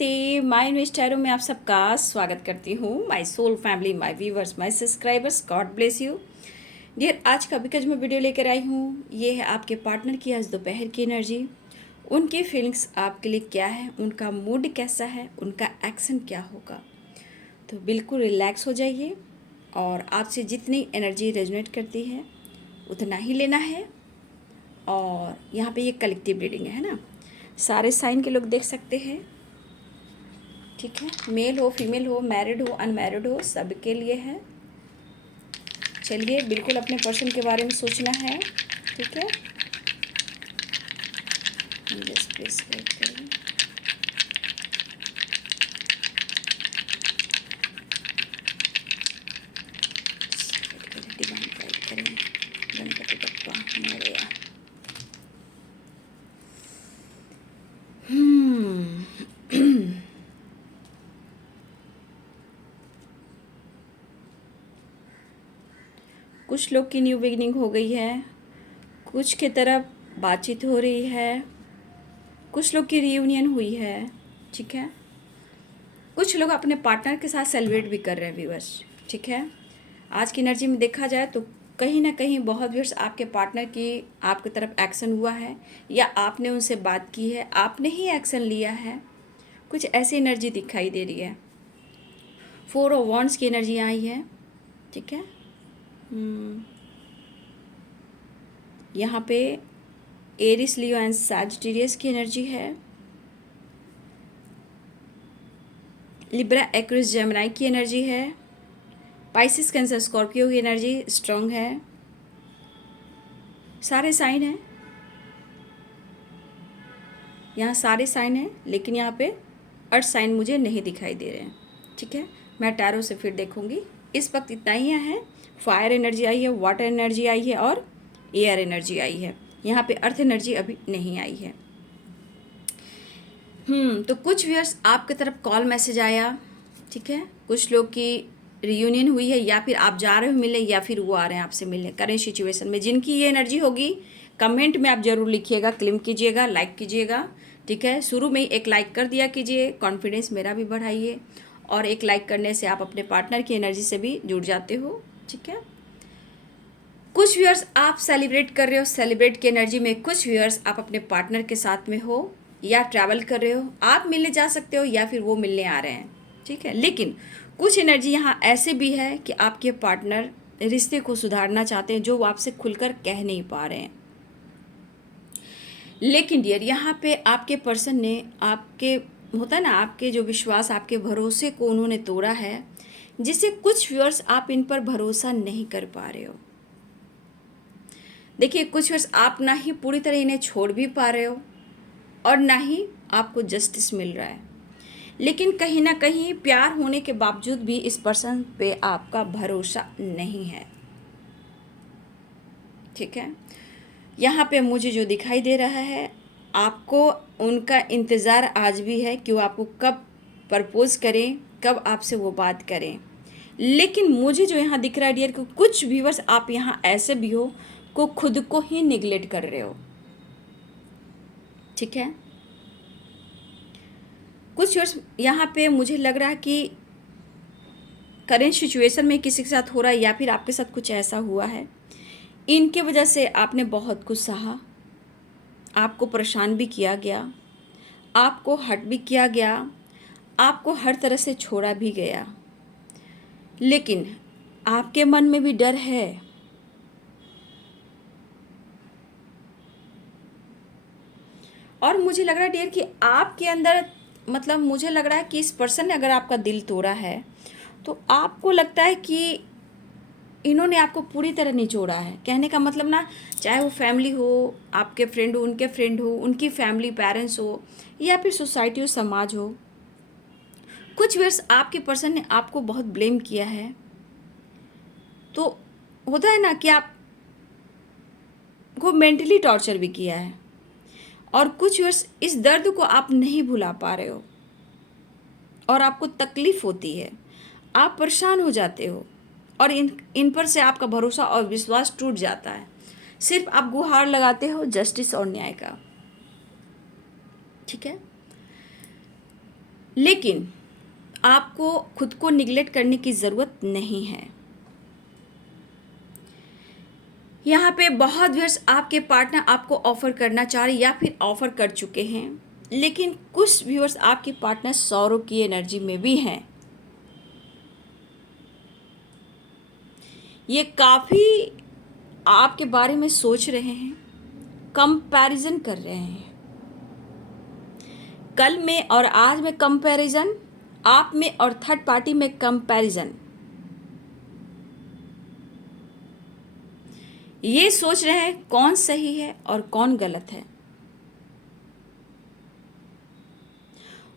नमस्ते, my news tarot में आप सबका स्वागत करती हूँ। My soul family, my viewers, my subscribers, god bless you dear. आज का बिकॉज मैं वीडियो लेकर आई हूँ, ये है आपके पार्टनर की आज दोपहर की एनर्जी। उनकी फीलिंग्स आपके लिए क्या है, उनका मूड कैसा है, उनका एक्शन क्या होगा। तो बिल्कुल रिलैक्स हो जाइए और आपसे जितनी एनर्जी रेजोनेट करती है उतना ही लेना है। और यहाँ पे ये कलेक्टिव रीडिंग है ना, सारे साइन के लोग देख सकते हैं, ठीक है। मेल हो, फीमेल हो, मैरिड हो, अनमैरिड हो, सबके लिए है। चलिए, बिल्कुल अपने पर्सन के बारे में सोचना है, ठीक है। जस्ट प्रेस करें। डिवाइन गाइड करें, गणपति बप्पा मोरया। कुछ लोग की न्यू बिगिनिंग हो गई है, कुछ की तरफ बातचीत हो रही है, कुछ लोग की रियूनियन हुई है, ठीक है। कुछ लोग अपने पार्टनर के साथ सेलिब्रेट भी कर रहे हैं व्यूअर्स, ठीक है। आज की एनर्जी में देखा जाए तो कहीं ना कहीं बहुत व्यूअर्स आपके पार्टनर की आपकी तरफ एक्शन हुआ है, या आपने उनसे बात की है, आपने ही एक्शन लिया है। कुछ ऐसी एनर्जी दिखाई दे रही है। 4 ऑफ वॉन्ड्स की एनर्जी आई है, ठीक है। यहाँ पे एरिस, लियो एंड सैजिटेरियस की एनर्जी है। लिब्रा, एक्वेरियस, जेमिनी की एनर्जी है। पाइसिस, कैंसर, स्कॉर्पियो की एनर्जी स्ट्रॉन्ग है। सारे साइन हैं, यहाँ सारे साइन हैं, लेकिन यहाँ पे अर्थ साइन मुझे नहीं दिखाई दे रहे हैं, ठीक है। मैं टैरो से फिर देखूंगी। इस वक्त इतना ही है। फायर एनर्जी आई है, वाटर एनर्जी आई है और एयर एनर्जी आई है। यहाँ पे अर्थ एनर्जी अभी नहीं आई है। तो कुछ व्यूअर्स आपके तरफ कॉल मैसेज आया, ठीक है। कुछ लोग की रियूनियन हुई है, या फिर आप जा रहे हो मिलने, या फिर वो आ रहे हैं आपसे मिलने। करेंट सिचुएशन में जिनकी ये एनर्जी होगी, कमेंट में आप ज़रूर लिखिएगा, क्लेम कीजिएगा, लाइक कीजिएगा, ठीक है। शुरू में एक लाइक कर दिया कीजिए, कॉन्फिडेंस मेरा भी बढ़ाइए। और एक लाइक करने से आप अपने पार्टनर की एनर्जी से भी जुड़ जाते हो, ठीक है। कुछ व्यूअर्स आप सेलिब्रेट कर रहे हो, सेलिब्रेट की एनर्जी में। कुछ व्यूअर्स आप अपने पार्टनर के साथ में हो या ट्रैवल कर रहे हो, आप मिलने जा सकते हो या फिर वो मिलने आ रहे हैं, ठीक है। लेकिन कुछ एनर्जी यहाँ ऐसे भी है कि आपके पार्टनर रिश्ते को सुधारना चाहते हैं, जो वो आपसे खुलकर कह नहीं पा रहे हैं। लेकिन डियर, यहाँ पे आपके पर्सन ने आपके, होता है ना, आपके जो विश्वास, आपके भरोसे को उन्होंने तोड़ा है, जिससे कुछ व्यूअर्स आप इन पर भरोसा नहीं कर पा रहे हो। देखिए, कुछ व्यूअर्स आप ना ही पूरी तरह इन्हें छोड़ भी पा रहे हो और ना ही आपको जस्टिस मिल रहा है। लेकिन कहीं ना कहीं प्यार होने के बावजूद भी इस पर्सन पे आपका भरोसा नहीं है, ठीक है। यहाँ पे मुझे जो दिखाई दे रहा है, आपको उनका इंतज़ार आज भी है कि वो आपको कब प्रपोज करें, कब आपसे वो बात करें। लेकिन मुझे जो यहाँ दिख रहा है डियर, कि कुछ व्यूअर्स आप यहाँ ऐसे भी हो को खुद को ही निगलेक्ट कर रहे हो, ठीक है। कुछ व्यूअर्स यहाँ पे मुझे लग रहा है कि करेंट सिचुएशन में किसी के साथ हो रहा है, या फिर आपके साथ कुछ ऐसा हुआ है, इनके वजह से आपने बहुत कुछ सहा, आपको परेशान भी किया गया, आपको हर्ट भी किया गया, आपको हर तरह से छोड़ा भी गया। लेकिन आपके मन में भी डर है, और मुझे लग रहा है डियर कि आपके अंदर, मतलब मुझे लग रहा है कि इस पर्सन ने अगर आपका दिल तोड़ा है, तो आपको लगता है कि इन्होंने आपको पूरी तरह निचोड़ा है। कहने का मतलब ना, चाहे वो फैमिली हो, आपके फ्रेंड हो, उनके फ्रेंड हो, उनकी फैमिली, पेरेंट्स हो, या फिर सोसाइटी हो, समाज हो। कुछ वर्ष आपके पर्सन ने आपको बहुत ब्लेम किया है। तो होता है ना कि आपको मेंटली टॉर्चर भी किया है, और कुछ वर्ष इस दर्द को आप नहीं भुला पा रहे हो और आपको तकलीफ़ होती है, आप परेशान हो जाते हो, और इन पर से आपका भरोसा और विश्वास टूट जाता है। सिर्फ आप गुहार लगाते हो जस्टिस और न्याय का, ठीक है। लेकिन आपको खुद को निगलेक्ट करने की ज़रूरत नहीं है। यहाँ पे बहुत व्यूअर्स आपके पार्टनर आपको ऑफ़र करना चाह रहे या फिर ऑफ़र कर चुके हैं, लेकिन कुछ व्यूअर्स आपके पार्टनर सौरों की एनर्जी में भी हैं। ये काफ़ी आपके बारे में सोच रहे हैं, कंपैरिजन कर रहे हैं। कल में और आज में कंपैरिजन, आप में और थर्ड पार्टी में कंपैरिजन। ये सोच रहे हैं कौन सही है और कौन गलत है।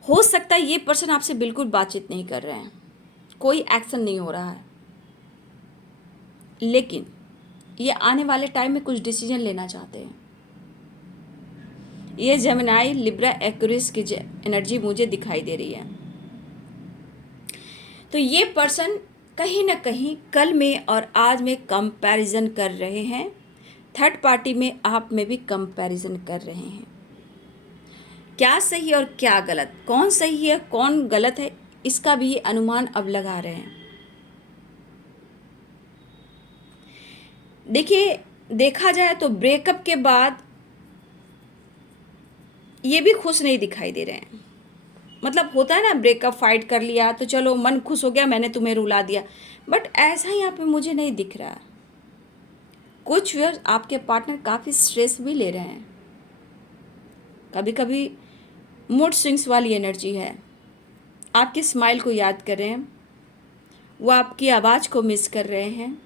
हो सकता है ये पर्सन आपसे बिल्कुल बातचीत नहीं कर रहे हैं, कोई एक्शन नहीं हो रहा है, लेकिन ये आने वाले टाइम में कुछ डिसीजन लेना चाहते हैं। ये जेमिनी, लिब्रा, एक्वेरियस की एनर्जी मुझे दिखाई दे रही है। तो ये पर्सन कहीं ना कहीं कल में और आज में कंपैरिजन कर रहे हैं। थर्ड पार्टी में आप में भी कंपैरिजन कर रहे हैं। क्या सही और क्या गलत, कौन सही है कौन गलत है, इसका भी ये अनुमान अब लगा रहे हैं। देखिए, देखा जाए तो ब्रेकअप के बाद ये भी खुश नहीं दिखाई दे रहे हैं। मतलब होता है ना, ब्रेकअप फाइट कर लिया तो चलो मन खुश हो गया, मैंने तुम्हें रुला दिया, बट ऐसा यहाँ पे मुझे नहीं दिख रहा। कुछ व्यूअर्स आपके पार्टनर काफ़ी स्ट्रेस भी ले रहे हैं, कभी कभी मूड स्विंग्स वाली एनर्जी है। आपकी स्माइल को याद कर रहे हैं, वो आपकी आवाज़ को मिस कर रहे हैं।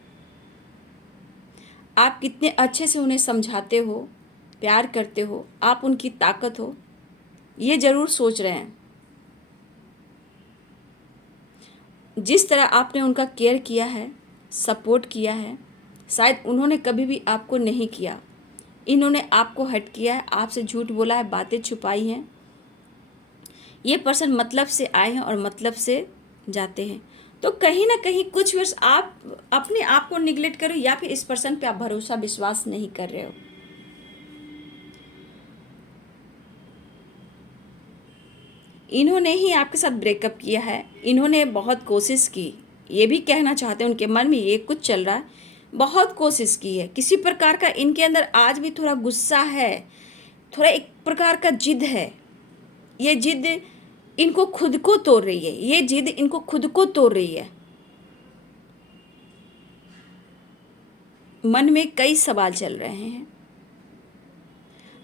आप कितने अच्छे से उन्हें समझाते हो, प्यार करते हो, आप उनकी ताकत हो, ये ज़रूर सोच रहे हैं। जिस तरह आपने उनका केयर किया है, सपोर्ट किया है, शायद उन्होंने कभी भी आपको नहीं किया। इन्होंने आपको हर्ट किया है, आपसे झूठ बोला है, बातें छुपाई हैं। ये पर्सन मतलब से आए हैं और मतलब से जाते हैं। तो कहीं ना कहीं कुछ वर्ष आप अपने आप को निगलेक्ट करो या फिर इस पर्सन पे आप भरोसा विश्वास नहीं कर रहे हो। इन्होंने ही आपके साथ ब्रेकअप किया है, इन्होंने बहुत कोशिश की, ये भी कहना चाहते हैं, उनके मन में ये कुछ चल रहा है, बहुत कोशिश की है। किसी प्रकार का इनके अंदर आज भी थोड़ा गुस्सा है, थोड़ा एक प्रकार का जिद है। ये जिद इनको खुद को तोड़ रही है, ये जिद इनको खुद को तोड़ रही है। मन में कई सवाल चल रहे हैं।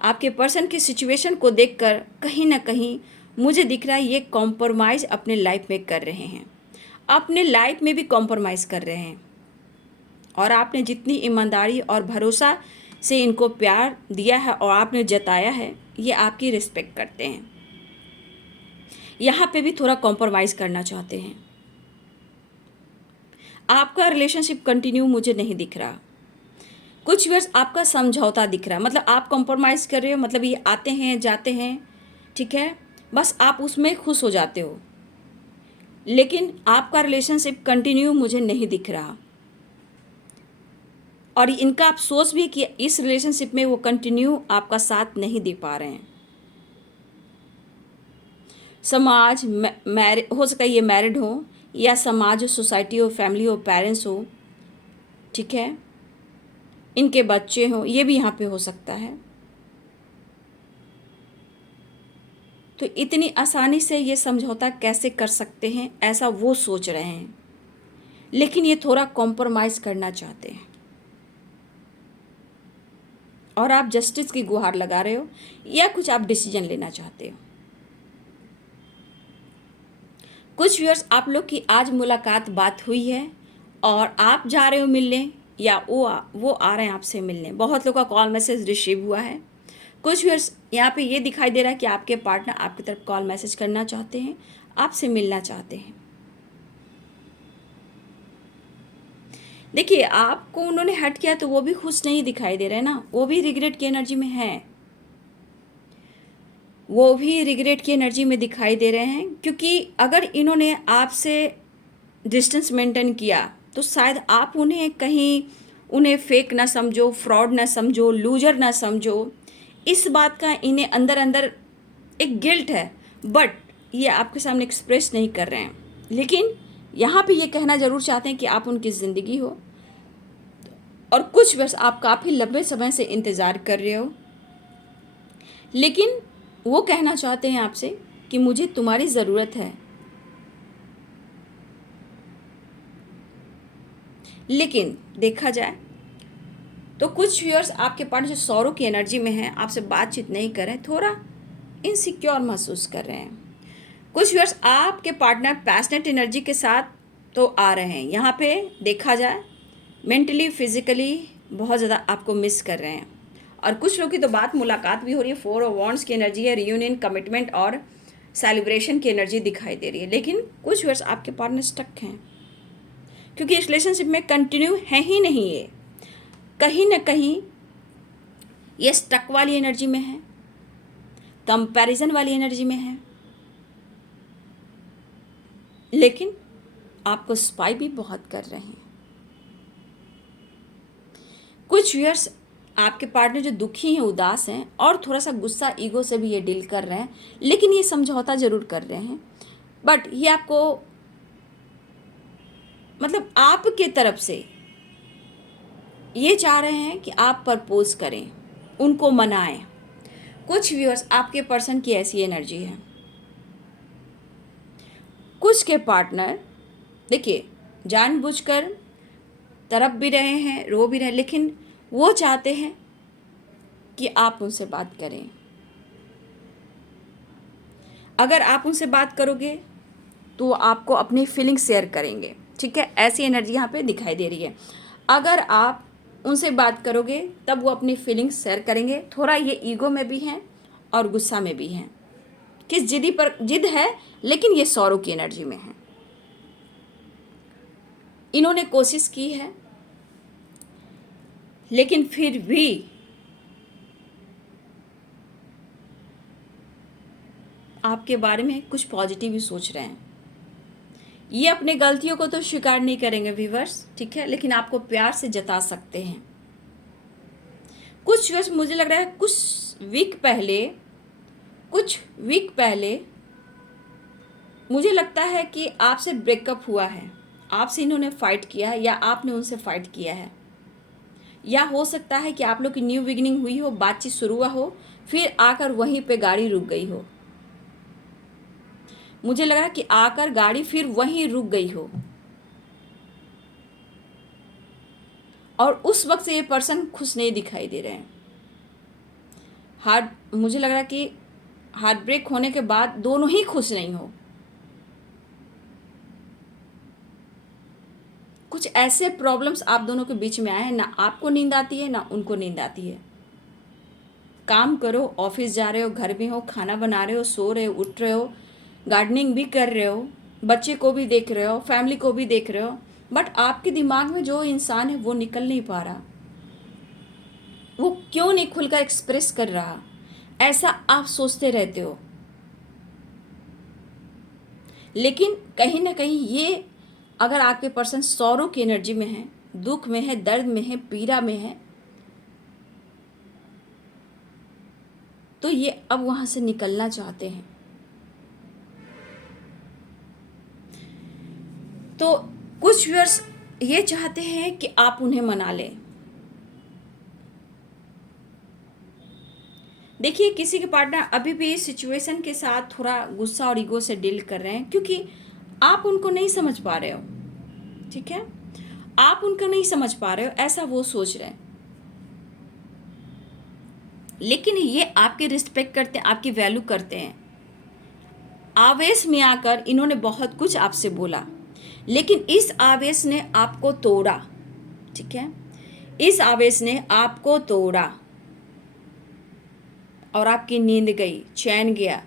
आपके पर्सन की सिचुएशन को देखकर कहीं ना कहीं मुझे दिख रहा है ये कॉम्प्रोमाइज़ अपने लाइफ में कर रहे हैं, अपने लाइफ में भी कॉम्प्रोमाइज़ कर रहे हैं। और आपने जितनी ईमानदारी और भरोसा से इनको प्यार दिया है और आपने जताया है, ये आपकी रिस्पेक्ट करते हैं। यहाँ पे भी थोड़ा कॉम्प्रोमाइज़ करना चाहते हैं। आपका रिलेशनशिप कंटिन्यू मुझे नहीं दिख रहा। कुछ वर्ष आपका समझौता दिख रहा है, मतलब आप कॉम्प्रोमाइज़ कर रहे हो, मतलब ये आते हैं जाते हैं, ठीक है, बस आप उसमें खुश हो जाते हो, लेकिन आपका रिलेशनशिप कंटिन्यू मुझे नहीं दिख रहा। और इनका अफसोस भी कि इस रिलेशनशिप में वो कंटिन्यू आपका साथ नहीं दे पा रहे हैं। समाज हो सकता है ये मैरिड हो, या समाज हो, सोसाइटी हो, फैमिली हो, पेरेंट्स हो, ठीक है, इनके बच्चे हों, ये भी यहाँ पे हो सकता है। तो इतनी आसानी से ये समझौता कैसे कर सकते हैं, ऐसा वो सोच रहे हैं, लेकिन ये थोड़ा कॉम्प्रोमाइज़ करना चाहते हैं। और आप जस्टिस की गुहार लगा रहे हो या कुछ आप डिसीजन लेना चाहते हो। कुछ व्यूअर्स आप लोग की आज मुलाकात बात हुई है और आप जा रहे हो मिलने या वो आ रहे हैं आपसे मिलने। बहुत लोगों का कॉल मैसेज रिसीव हुआ है। कुछ व्यूअर्स यहाँ पे ये दिखाई दे रहा है कि आपके पार्टनर आपकी तरफ कॉल मैसेज करना चाहते हैं, आपसे मिलना चाहते हैं। देखिए, आपको उन्होंने हर्ट किया तो वो भी खुश नहीं दिखाई दे रहे ना, वो भी रिग्रेट की एनर्जी में हैं, वो भी रिग्रेट की एनर्जी में दिखाई दे रहे हैं। क्योंकि अगर इन्होंने आपसे डिस्टेंस मेंटेन किया तो शायद आप उन्हें फेक ना समझो, फ्रॉड ना समझो, लूजर ना समझो। इस बात का इन्हें अंदर अंदर एक गिल्ट है, बट ये आपके सामने एक्सप्रेस नहीं कर रहे हैं, लेकिन यहाँ पे ये कहना ज़रूर चाहते हैं कि आप उनकी ज़िंदगी हो, और कुछ वर्ष आप काफ़ी लंबे समय से इंतज़ार कर रहे हो, लेकिन वो कहना चाहते हैं आपसे कि मुझे तुम्हारी ज़रूरत है। लेकिन देखा जाए तो कुछ व्यूअर्स आपके पार्टनर जो सौरों की एनर्जी में हैं, आपसे बातचीत नहीं कर रहे हैं, थोड़ा इनसिक्योर महसूस कर रहे हैं। कुछ व्यूअर्स आपके पार्टनर पैशनेट एनर्जी के साथ तो आ रहे हैं, यहाँ पे देखा जाए मेंटली फिजिकली बहुत ज़्यादा आपको मिस कर रहे हैं। और कुछ लोग की तो बात मुलाकात भी हो रही है, 4 ऑफ वॉन्ड्स की एनर्जी है, रियूनियन, कमिटमेंट और सेलिब्रेशन की एनर्जी दिखाई दे रही है। लेकिन कुछ व्यूअर्स आपके पार्टनर स्टक हैं, क्योंकि इस रिलेशनशिप में कंटिन्यू है ही नहीं, ये कहीं ना कहीं ये स्टक वाली एनर्जी में है, कंपैरिजन वाली एनर्जी में है, लेकिन आपको स्पाई भी बहुत कर रहे हैं। कुछ व्यूअर्स आपके पार्टनर जो दुखी हैं, उदास हैं और थोड़ा सा गुस्सा ईगो से भी ये डील कर रहे हैं, लेकिन ये समझौता ज़रूर कर रहे हैं। बट ये आपको मतलब आपके तरफ से ये चाह रहे हैं कि आप प्रपोज करें, उनको मनाएं। कुछ व्यूअर्स आपके पर्सन की ऐसी एनर्जी है। कुछ के पार्टनर देखिए जानबूझकर तरफ भी रहे हैं, रो भी रहे, लेकिन वो चाहते हैं कि आप उनसे बात करें। अगर आप उनसे बात करोगे तो वो आपको अपनी फीलिंग शेयर करेंगे, ठीक है, ऐसी एनर्जी यहाँ पे दिखाई दे रही है। अगर आप उनसे बात करोगे तब वो अपनी फीलिंग्स शेयर करेंगे। थोड़ा ये ईगो में भी हैं और गुस्सा में भी हैं, किस जिद्दी पर जिद है, लेकिन ये सौरों की एनर्जी में है। इन्होंने कोशिश की है, लेकिन फिर भी आपके बारे में कुछ पॉजिटिव ही सोच रहे हैं। ये अपने गलतियों को तो स्वीकार नहीं करेंगे व्यूअर्स, ठीक है, लेकिन आपको प्यार से जता सकते हैं। कुछ व्यूअर्स मुझे लग रहा है कुछ वीक पहले मुझे लगता है कि आपसे ब्रेकअप हुआ है, आपसे इन्होंने फाइट किया है या आपने उनसे फाइट किया है, या हो सकता है कि आप लोग की न्यू बिगिनिंग हुई हो, बातचीत शुरू हुआ हो, फिर आकर वहीं पे गाड़ी रुक गई हो। मुझे लग रहा है कि आकर गाड़ी फिर वहीं रुक गई हो, और उस वक्त से ये पर्सन खुश नहीं दिखाई दे रहे हैं। मुझे लग रहा है कि हार्ट ब्रेक होने के बाद दोनों ही खुश नहीं हो। कुछ ऐसे प्रॉब्लम्स आप दोनों के बीच में आए हैं, ना आपको नींद आती है ना उनको नींद आती है। काम करो, ऑफिस जा रहे हो, घर में हो, खाना बना रहे हो, सो रहे हो, उठ रहे हो, गार्डनिंग भी कर रहे हो, बच्चे को भी देख रहे हो, फैमिली को भी देख रहे हो, बट आपके दिमाग में जो इंसान है वो निकल नहीं पा रहा। वो क्यों नहीं खुलकर एक्सप्रेस कर रहा, ऐसा आप सोचते रहते हो। लेकिन कहीं ना कहीं ये अगर आपके पर्सन सौरों की एनर्जी में है, दुख में है, दर्द में है, पीड़ा में है, तो ये अब वहां से निकलना चाहते हैं। तो कुछ व्यूअर्स ये चाहते हैं कि आप उन्हें मना लें। देखिए किसी के पार्टनर अभी भी इस सिचुएशन के साथ थोड़ा गुस्सा और ईगो से डील कर रहे हैं, क्योंकि आप उनको नहीं समझ पा रहे हो, ठीक है, आप उनको नहीं समझ पा रहे हो, ऐसा वो सोच रहे हैं। लेकिन ये आपकी रिस्पेक्ट करते हैं, आपकी वैल्यू करते हैं। आवेश में आकर इन्होंने बहुत कुछ आपसे बोला, लेकिन इस आवेश ने आपको तोड़ा, ठीक है, इस आवेश ने आपको तोड़ा और आपकी नींद गई, चैन गया।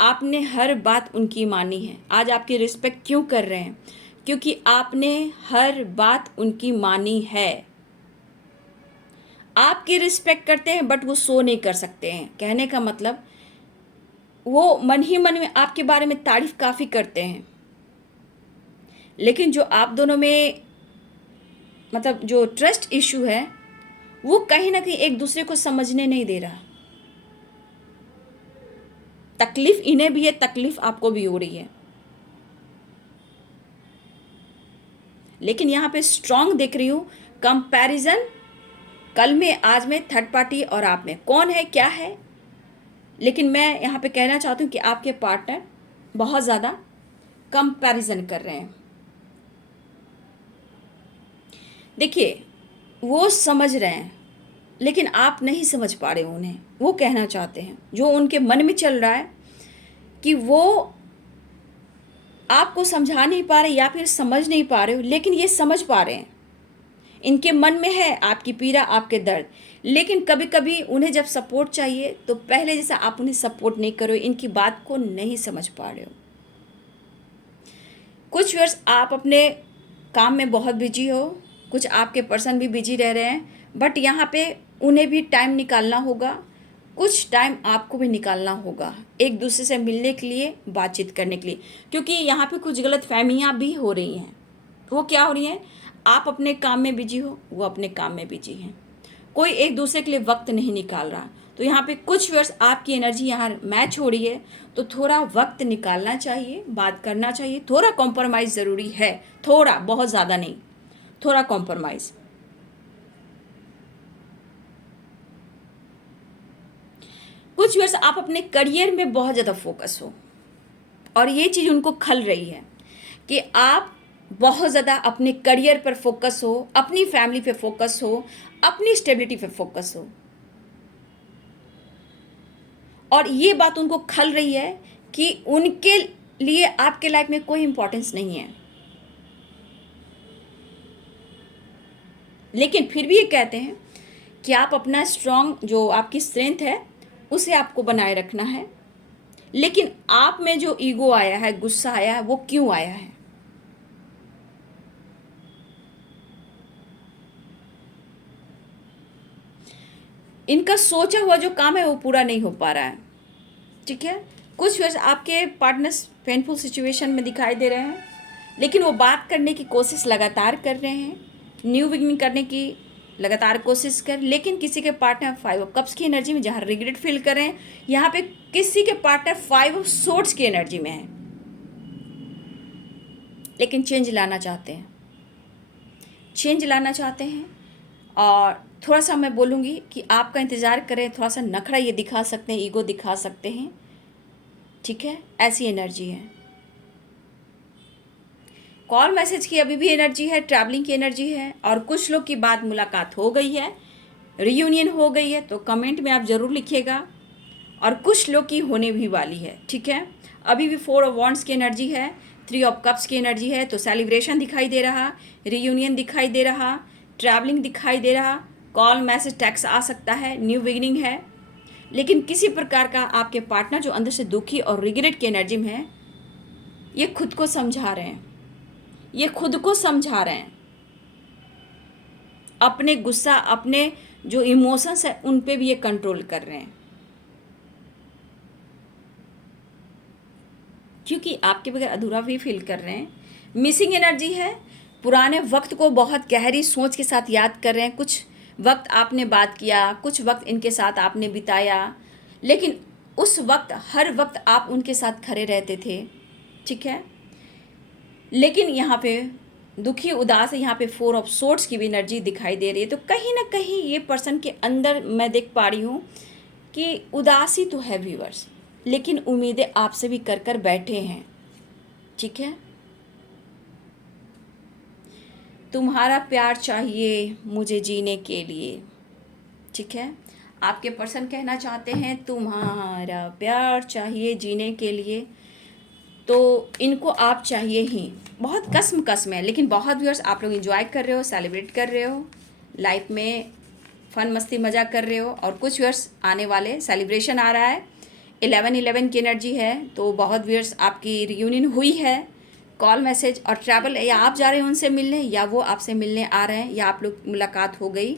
आपने हर बात उनकी मानी है। आज आपकी रिस्पेक्ट क्यों कर रहे हैं? क्योंकि आपने हर बात उनकी मानी है। आपकी रिस्पेक्ट करते हैं बट वो सो नहीं कर सकते हैं। कहने का मतलब वो मन ही मन में आपके बारे में तारीफ काफ़ी करते हैं, लेकिन जो आप दोनों में मतलब जो ट्रस्ट इशू है वो कहीं ना कहीं एक दूसरे को समझने नहीं दे रहा। तकलीफ इन्हें भी है, तकलीफ आपको भी हो रही है, लेकिन यहाँ पे स्ट्रांग देख रही हूँ। कंपैरिजन कल में, आज में, थर्ड पार्टी और आप में कौन है, क्या है। लेकिन मैं यहाँ पे कहना चाहती हूँ कि आपके पार्टनर बहुत ज़्यादा कंपैरिजन कर रहे हैं। देखिए, वो समझ रहे हैं लेकिन आप नहीं समझ पा रहे हो उन्हें। वो कहना चाहते हैं, जो उनके मन में चल रहा है कि वो आपको समझा नहीं पा रहे या फिर समझ नहीं पा रहे हो, लेकिन ये समझ पा रहे हैं। इनके मन में है आपकी पीड़ा, आपके दर्द, लेकिन कभी कभी उन्हें जब सपोर्ट चाहिए तो पहले जैसा आप उन्हें सपोर्ट नहीं करो, इनकी बात को नहीं समझ पा रहे हो। कुछ वर्ष आप अपने काम में बहुत बिजी हो, कुछ आपके पर्सन भी बिजी रह रहे हैं, बट यहाँ पे उन्हें भी टाइम निकालना होगा, कुछ टाइम आपको भी निकालना होगा एक दूसरे से मिलने के लिए, बातचीत करने के लिए, क्योंकि यहाँ पे कुछ गलत फहमियाँ भी हो रही हैं। वो क्या हो रही हैं? आप अपने काम में बिजी हो, वो अपने काम में बिजी हैं, कोई एक दूसरे के लिए वक्त नहीं निकाल रहा। तो यहाँ पे कुछ वर्ष आपकी एनर्जी यहाँ मैच हो रही है, तो थोड़ा वक्त निकालना चाहिए, बात करना चाहिए, थोड़ा कॉम्प्रोमाइज़ ज़रूरी है, थोड़ा, बहुत ज़्यादा नहीं, थोड़ा कॉम्प्रोमाइज़। कुछ वर्ष आप अपने करियर में बहुत ज़्यादा फोकस हो और ये चीज़ उनको खल रही है कि आप बहुत ज़्यादा अपने करियर पर फोकस हो, अपनी फैमिली पे फोकस हो, अपनी स्टेबिलिटी पे फोकस हो, और ये बात उनको खल रही है कि उनके लिए आपके लाइफ में कोई इंपॉर्टेंस नहीं है। लेकिन फिर भी ये कहते हैं कि आप अपना स्ट्रॉन्ग, जो आपकी स्ट्रेंथ है, उसे आपको बनाए रखना है। लेकिन आप में जो ईगो आया है, गुस्सा आया है, वो क्यों आया है? इनका सोचा हुआ जो काम है वो पूरा नहीं हो पा रहा है, ठीक है। कुछ वर्ष आपके पार्टनर्स पेनफुल सिचुएशन में दिखाई दे रहे हैं, लेकिन वो बात करने की कोशिश लगातार कर रहे हैं, न्यू बिगिनिंग करने की लगातार कोशिश कर। लेकिन किसी के पार्टनर 5 ऑफ कप्स की एनर्जी में, जहाँ रिग्रेट फील कर रहे हैं, यहाँ पे किसी के पार्टनर 5 ऑफ सोर्ड्स की एनर्जी में है, लेकिन चेंज लाना चाहते हैं, चेंज लाना चाहते हैं। और थोड़ा सा मैं बोलूँगी कि आपका इंतज़ार करें, थोड़ा सा नखरा ये दिखा सकते हैं, ईगो दिखा सकते हैं, ठीक है, ऐसी एनर्जी है। कॉल मैसेज की अभी भी एनर्जी है, ट्रैवलिंग की एनर्जी है, और कुछ लोग की बात मुलाकात हो गई है, रियूनियन हो गई है, तो कमेंट में आप ज़रूर लिखिएगा। और कुछ लोग की होने भी वाली है, ठीक है। अभी भी 4 ऑफ वॉन्ड्स की एनर्जी है, 3 ऑफ कप्स की एनर्जी है, तो सेलिब्रेशन दिखाई दे रहा, रियूनियन दिखाई दे रहा, ट्रैवलिंग दिखाई दे रहा, कॉल मैसेज टेक्स्ट आ सकता है, न्यू बिगिनिंग है। लेकिन किसी प्रकार का आपके पार्टनर जो अंदर से दुखी और रिग्रेट की एनर्जी में है, ये खुद को समझा रहे हैं, ये खुद को समझा रहे हैं, अपने गुस्सा, अपने जो इमोशंस है उन पे भी ये कंट्रोल कर रहे हैं, क्योंकि आपके बगैर अधूरा भी फील कर रहे हैं। मिसिंग एनर्जी है, पुराने वक्त को बहुत गहरी सोच के साथ याद कर रहे हैं। कुछ वक्त आपने बात किया, कुछ वक्त इनके साथ आपने बिताया, लेकिन उस वक्त, हर वक्त आप उनके साथ खड़े रहते थे, ठीक है। लेकिन यहाँ पे दुखी, उदास है, यहाँ पे 4 ऑफ सोर्ड्स की भी एनर्जी दिखाई दे रही है। तो कहीं ना कहीं ये पर्सन के अंदर मैं देख पा रही हूँ कि उदासी तो है व्यूअर्स, लेकिन उम्मीदें आपसे भी कर कर बैठे हैं, ठीक है। तुम्हारा प्यार चाहिए मुझे जीने के लिए, ठीक है। आपके पर्सन कहना चाहते हैं तुम्हारा प्यार चाहिए जीने के लिए, तो इनको आप चाहिए ही, बहुत कसम है। लेकिन बहुत व्यूअर्स आप लोग एंजॉय कर रहे हो, सेलिब्रेट कर रहे हो, लाइफ में फन मस्ती मज़ा कर रहे हो। और कुछ व्यूअर्स आने वाले सेलिब्रेशन आ रहा है, 11/11 की एनर्जी है, तो बहुत व्यूअर्स आपकी रियूनियन हुई है। कॉल मैसेज और ट्रैवल, या आप जा रहे हैं उनसे मिलने, या वो आपसे मिलने आ रहे हैं, या आप लोग मुलाकात हो गई।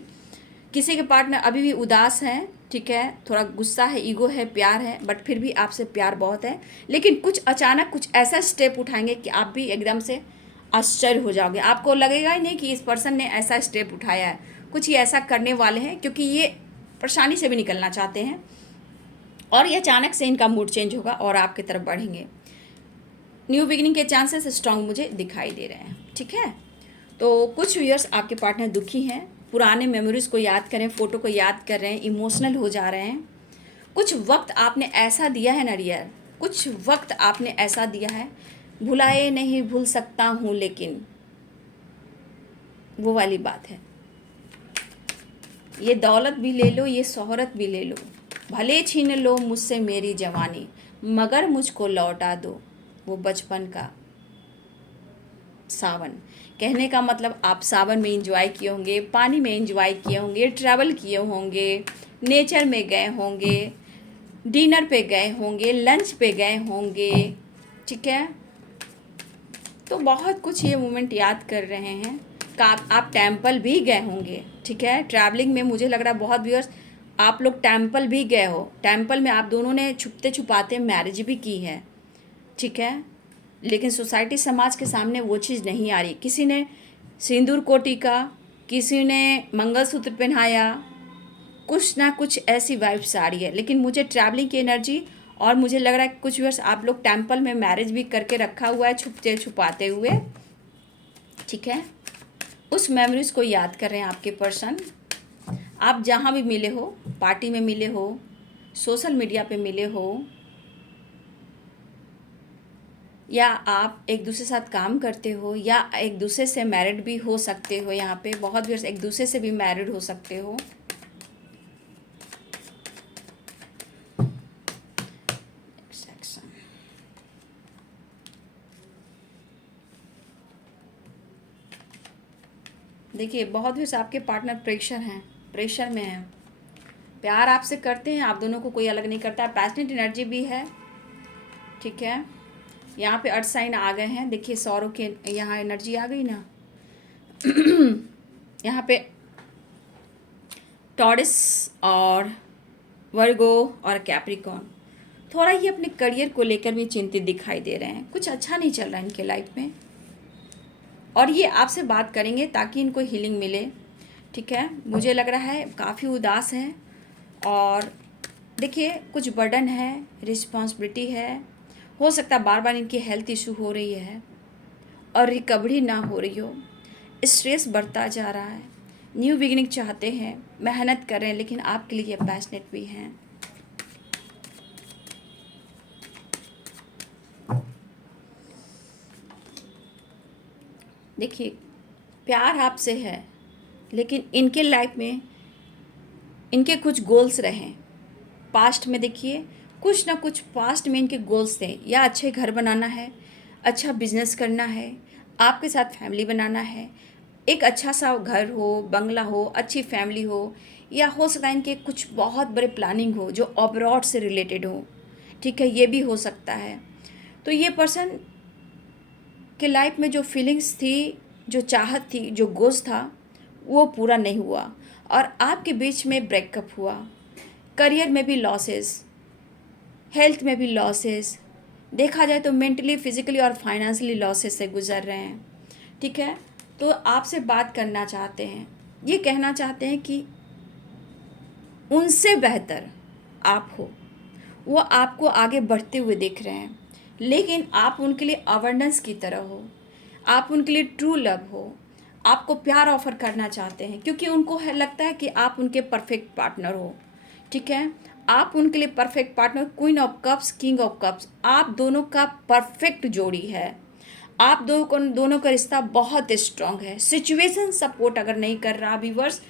किसी के पार्टनर अभी भी उदास हैं, ठीक है, थोड़ा गुस्सा है, ईगो है, प्यार है, बट फिर भी आपसे प्यार बहुत है। लेकिन कुछ अचानक कुछ ऐसा स्टेप उठाएंगे कि आप भी एकदम से आश्चर्य हो जाओगे, आपको लगेगा ही नहीं कि इस पर्सन ने ऐसा स्टेप उठाया है। कुछ ये ऐसा करने वाले हैं क्योंकि ये परेशानी से भी निकलना चाहते हैं, और ये अचानक से इनका मूड चेंज होगा और आपकी तरफ बढ़ेंगे। न्यू बिगिनिंग के चांसेस स्ट्रांग मुझे दिखाई दे रहे हैं, ठीक है। तो कुछ व्यूअर्स आपके पार्टनर दुखी हैं, पुराने मेमोरीज को याद करें, फ़ोटो को याद कर रहे हैं, इमोशनल हो जा रहे हैं। कुछ वक्त आपने ऐसा दिया है ना डियर, कुछ वक्त आपने ऐसा दिया है, भुलाए नहीं भूल सकता हूँ लेकिन, वो वाली बात है। ये दौलत भी ले लो, ये शोहरत भी ले लो, भले छीन लो मुझसे मेरी जवानी, मगर मुझको लौटा दो वो बचपन का सावन। कहने का मतलब आप सावन में एंजॉय किए होंगे, पानी में एंजॉय किए होंगे, ट्रैवल किए होंगे, नेचर में गए होंगे, डिनर पे गए होंगे, लंच पे गए होंगे, ठीक है। तो बहुत कुछ ये मोमेंट याद कर रहे हैं। आप टेम्पल भी गए होंगे, ठीक है। ट्रैवलिंग में मुझे लग रहा है बहुत व्यूअर्स आप लोग टेम्पल भी गए हो। टेम्पल में आप दोनों ने छुपते छुपाते मैरिज भी की है, ठीक है। लेकिन सोसाइटी समाज के सामने वो चीज़ नहीं आ रही। किसी ने सिंदूर कोटी का, किसी ने मंगलसूत्र पहनाया, कुछ ना कुछ ऐसी वाइब्स आ रही है। लेकिन मुझे ट्रैवलिंग की एनर्जी, और मुझे लग रहा है कुछ वर्ष आप लोग टेम्पल में मैरिज भी करके रखा हुआ है छुपते छुपाते हुए, ठीक है। उस मेमोरीज को याद कर रहे हैं आपके पर्सन। आप जहाँ भी मिले हो, पार्टी में मिले हो, सोशल मीडिया पे मिले हो, या आप एक दूसरे के साथ काम करते हो, या एक दूसरे से मैरिड भी हो सकते हो। यहाँ पे बहुत व्यूअर्स एक दूसरे से भी मैरिड हो सकते हो। देखिए बहुत व्यूअर्स आपके पार्टनर प्रेशर में हैं, प्यार आपसे करते हैं, आप दोनों को कोई अलग नहीं करता है। पैशनेट एनर्जी भी है, ठीक है। यहाँ पे अर्थ साइन आ गए हैं, देखिए सौरों के यहाँ एनर्जी आ गई ना। यहाँ पे टॉरस और वर्गो और कैप्रिकॉर्न, थोड़ा ये अपने करियर को लेकर भी चिंतित दिखाई दे रहे हैं। कुछ अच्छा नहीं चल रहा है इनके लाइफ में, और ये आपसे बात करेंगे ताकि इनको हीलिंग मिले, ठीक है। मुझे लग रहा है काफ़ी उदास है, और देखिए कुछ बर्डन है, रिस्पॉन्सिबिलिटी है। हो सकता है बार बार इनकी हेल्थ इशू हो रही है और रिकवरी ना हो रही हो, स्ट्रेस बढ़ता जा रहा है। न्यू बिगिनिंग चाहते हैं, मेहनत कर रहे हैं, लेकिन आपके लिए पैशनेट भी हैं। देखिए प्यार आपसे है, लेकिन इनके लाइफ में इनके कुछ गोल्स रहे पास्ट में। देखिए कुछ ना कुछ पास्ट में इनके गोल्स थे, या अच्छे घर बनाना है, अच्छा बिजनेस करना है, आपके साथ फैमिली बनाना है, एक अच्छा सा घर हो, बंगला हो, अच्छी फैमिली हो, या हो सकता है इनके कुछ बहुत बड़े प्लानिंग हो जो अब्रॉड से रिलेटेड हो, ठीक है। ये भी हो सकता है। तो ये पर्सन के लाइफ में जो फीलिंग्स थी, जो चाहत थी, जो गोल्स था, वो पूरा नहीं हुआ, और आपके बीच में ब्रेकअप हुआ। करियर में भी लॉसेस, हेल्थ में भी लॉसेस, देखा जाए तो मेंटली, फिजिकली और फाइनेंशियली लॉसेस से गुजर रहे हैं, ठीक है। तो आपसे बात करना चाहते हैं, ये कहना चाहते हैं कि उनसे बेहतर आप हो, वो आपको आगे बढ़ते हुए देख रहे हैं, लेकिन आप उनके लिए अवेंडेंस की तरह हो, आप उनके लिए ट्रू लव हो, आपको प्यार ऑफर करना चाहते हैं, क्योंकि उनको लगता है कि आप उनके परफेक्ट पार्टनर हो, ठीक है। आप उनके लिए perfect partner, queen of cups, king of cups, आप दोनों का परफेक्ट जोड़ी है। आप दोनों का रिश्ता बहुत स्ट्रांग है। सिचुएशन सपोर्ट अगर नहीं कर रहा व्यूअर्स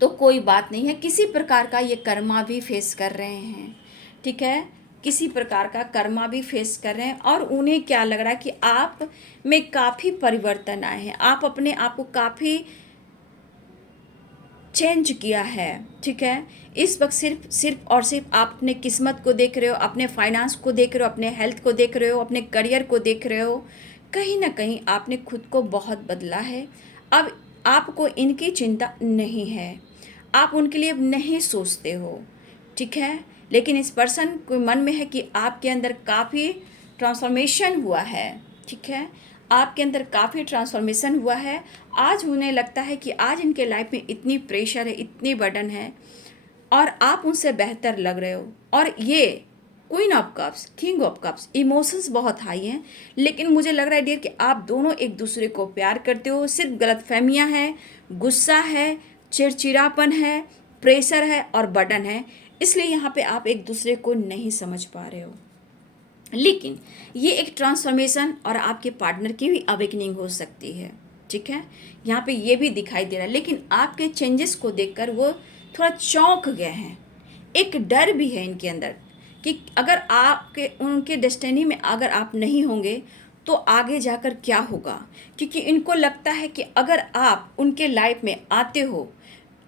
तो कोई बात नहीं है, किसी प्रकार का ये कर्मा भी फेस कर रहे हैं, ठीक है। किसी प्रकार का कर्मा भी फेस कर रहे हैं, और उन्हें क्या लग रहा है कि आप में काफ़ी परिवर्तन आए हैं, आप अपने आप को काफ़ी चेंज किया है, ठीक है। इस वक्त सिर्फ और सिर्फ आप अपने किस्मत को देख रहे हो, अपने फाइनेंस को देख रहे हो, अपने हेल्थ को देख रहे हो, अपने करियर को देख रहे हो। कहीं ना कहीं आपने खुद को बहुत बदला है। अब आपको इनकी चिंता नहीं है, आप उनके लिए अब नहीं सोचते हो, ठीक है। लेकिन इस पर्सन को मन में है कि आपके अंदर काफ़ी ट्रांसफॉर्मेशन हुआ है, ठीक है। आपके अंदर काफ़ी ट्रांसफॉर्मेशन हुआ है। आज उन्हें लगता है कि आज इनके लाइफ में इतनी प्रेशर है, इतनी बर्डन है, और आप उनसे बेहतर लग रहे हो। और ये queen of cups, king of cups, emotions बहुत हाई हैं, लेकिन मुझे लग रहा है डियर कि आप दोनों एक दूसरे को प्यार करते हो। सिर्फ गलतफहमियां हैं, गुस्सा है, चिड़चिड़ापन है, प्रेशर है और बर्डन है, इसलिए यहाँ पे आप एक दूसरे को नहीं समझ पा रहे हो। लेकिन ये एक ट्रांसफॉर्मेशन और आपके पार्टनर की भी अवेकनिंग हो सकती है, ठीक है। यहाँ पे ये भी दिखाई दे रहा है, लेकिन आपके चेंजेस को देखकर वो थोड़ा चौंक गए हैं। एक डर भी है इनके अंदर कि अगर आपके उनके डेस्टिनी में अगर आप नहीं होंगे तो आगे जाकर क्या होगा, क्योंकि इनको लगता है कि अगर आप उनके लाइफ में आते हो,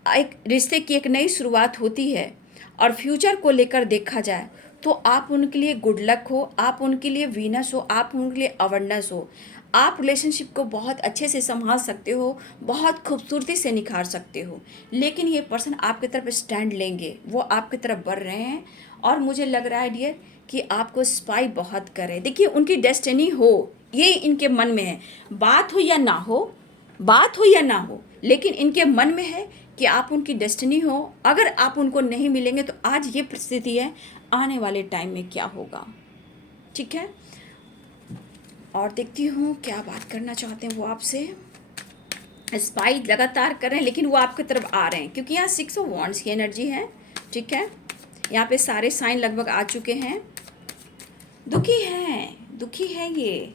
एक रिश्ते की एक नई शुरुआत होती है और फ्यूचर को लेकर देखा जाए तो आप उनके लिए गुड लक हो, आप उनके लिए वीनस हो, आप उनके लिए अवेयरनेस हो। आप रिलेशनशिप को बहुत अच्छे से संभाल सकते हो, बहुत खूबसूरती से निखार सकते हो। लेकिन ये पर्सन आपकी तरफ स्टैंड लेंगे, वो आपकी तरफ बढ़ रहे हैं और मुझे लग रहा है डियर कि आपको स्पाई बहुत कर रहे हैं। देखिए उनकी डेस्टिनी हो, ये इनके मन में है, बात हो या ना हो, बात हो या ना हो, लेकिन इनके मन में है कि आप उनकी डेस्टिनी हो। अगर आप उनको नहीं मिलेंगे तो आज ये परिस्थिति है, आने वाले टाइम में क्या होगा, ठीक है। और देखती हूँ क्या बात करना चाहते हैं वो आपसे। स्पाई लगातार कर रहे हैं लेकिन वो आपकी तरफ आ रहे हैं, क्योंकि यहाँ 6 ऑफ वॉन्ड्स की एनर्जी है, ठीक है। यहाँ पे सारे साइन लगभग आ चुके हैं। दुखी है ये,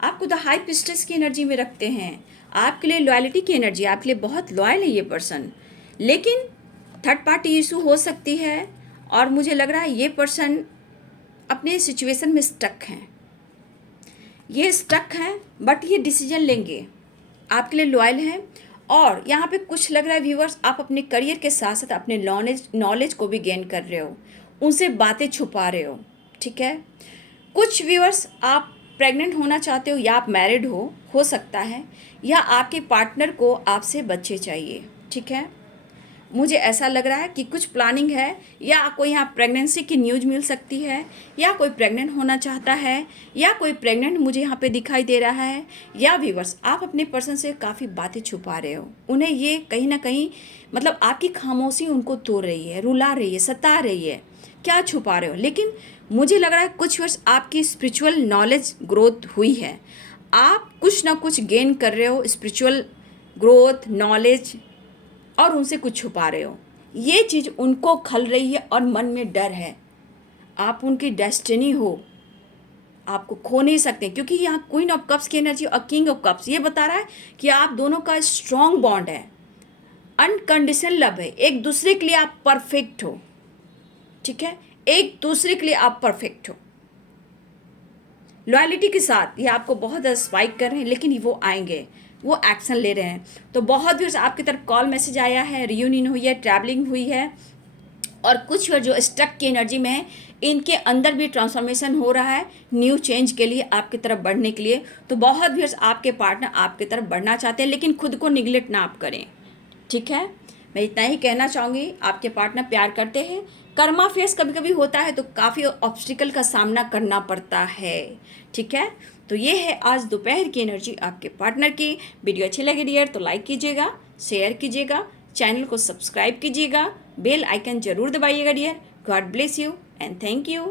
आपको द हाई प्रिस्टेस की एनर्जी में रखते हैं, आपके लिए लॉयल्टी की एनर्जी, आपके लिए बहुत लॉयल है ये पर्सन। लेकिन थर्ड पार्टी इशू हो सकती है और मुझे लग रहा है ये पर्सन अपने सिचुएशन में स्टक हैं, ये स्टक हैं, बट ये डिसीजन लेंगे, आपके लिए लॉयल हैं। और यहाँ पे कुछ लग रहा है व्यूअर्स, आप अपने करियर के साथ साथ अपने नॉलेज को भी गेन कर रहे हो, उनसे बातें छुपा रहे हो, ठीक है। कुछ व्यूअर्स आप प्रेग्नेंट होना चाहते हो या आप मैरिड हो सकता है, या आपके पार्टनर को आपसे बच्चे चाहिए, ठीक है। मुझे ऐसा लग रहा है कि कुछ प्लानिंग है, या कोई यहाँ प्रेगनेंसी की न्यूज़ मिल सकती है, या कोई प्रेग्नेंट होना चाहता है, या कोई प्रेग्नेंट मुझे यहाँ पे दिखाई दे रहा है। या व्यूअर्स आप अपने पर्सन से काफ़ी बातें छुपा रहे हो, उन्हें ये कहीं ना कहीं मतलब आपकी खामोशी उनको तोड़ रही है, रुला रही है, सता रही है, क्या छुपा रहे हो। लेकिन मुझे लग रहा है कुछ वर्ष आपकी स्पिरिचुअल नॉलेज ग्रोथ हुई है, आप कुछ ना कुछ गेन कर रहे हो, स्पिरिचुअल ग्रोथ नॉलेज, और उनसे कुछ छुपा रहे हो। ये चीज़ उनको खल रही है और मन में डर है, आप उनकी डेस्टिनी हो, आपको खो नहीं सकते, क्योंकि यहाँ क्वीन ऑफ कप्स की एनर्जी और किंग ऑफ कप्स ये बता रहा है कि आप दोनों का स्ट्रॉन्ग बॉन्ड है, अनकंडीशनल लव है, एक दूसरे के लिए आप परफेक्ट हो, ठीक है, एक दूसरे के लिए आप परफेक्ट हो, लॉयल्टी के साथ। ये आपको बहुत ज़्यादा स्पाइक कर रहे हैं, लेकिन वो आएंगे, वो एक्शन ले रहे हैं। तो बहुत देर से आपकी तरफ कॉल मैसेज आया है, रियूनियन हुई है, ट्रैवलिंग हुई है, और कुछ जो स्टक की एनर्जी में है इनके अंदर भी ट्रांसफॉर्मेशन हो रहा है न्यू चेंज के लिए, आपकी तरफ बढ़ने के लिए। तो बहुत देर से आपके पार्टनर आपकी तरफ बढ़ना चाहते हैं, लेकिन खुद को निगलेक्ट ना आप करें, ठीक है। मैं इतना ही कहना चाहूँगी, आपके पार्टनर प्यार करते हैं, कर्मा फेस कभी कभी होता है तो काफ़ी ऑब्स्टिकल का सामना करना पड़ता है, ठीक है। तो ये है आज दोपहर की एनर्जी आपके पार्टनर की। वीडियो अच्छी लगी डियर तो लाइक कीजिएगा, शेयर कीजिएगा, चैनल को सब्सक्राइब कीजिएगा, बेल आइकन जरूर दबाइएगा dear. God bless you and thank you.